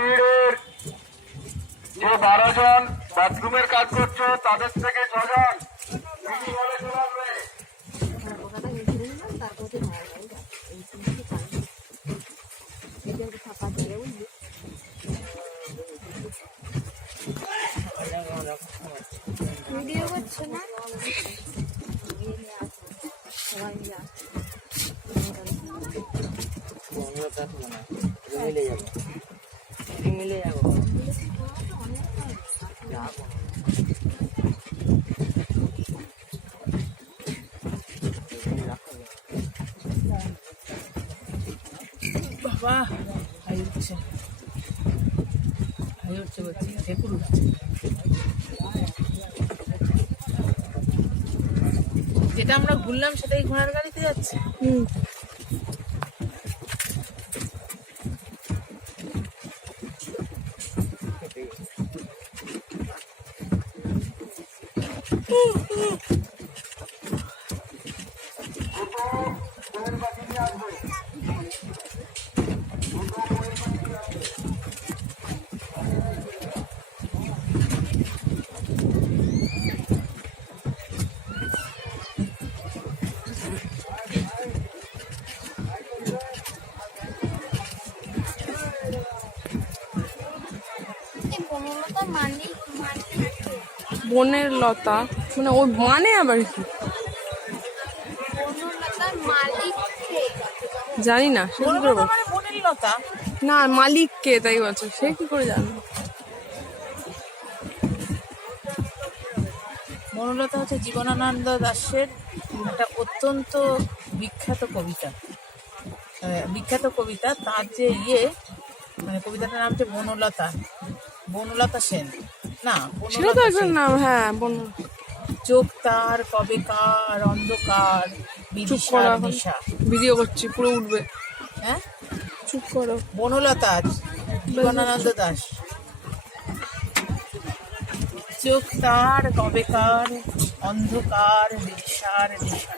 ভিড়ের যে 12 জন বাথরুমের কাজ করছো তাদের থেকে 6 জন ভিডিও করছো না সবাই মিলে যাবো মিলে যাবো বাবা হাই উঠছে বলছি ঠেকুর উঠছে। যেটা আমরা ঘুরলাম সেটাই ঘোড়ার গাড়িতে যাচ্ছে। বনের লতা মানে ওই মানে আবার কি জানি না সে কি করে বলছে? বনের লতা না মালিক কে তাই বলছে সে কি করে জানবে? বনলতা হচ্ছে জীবনানন্দ দাশের একটা অত্যন্ত বিখ্যাত কবিতা তার যে মানে কবিতাটার নাম হচ্ছে বনলতা সেন না সেটা তো একজন নাম। হ্যাঁ চোখ তার কবেকার অন্ধকার বিদিশার নেশা। ভিডিও করছি পুরো উঠবে। হ্যাঁ চুপ করো। বনলতা জীবনানন্দ দাশ। চোখ তার কবেকার অন্ধকার বিদিশার নেশা।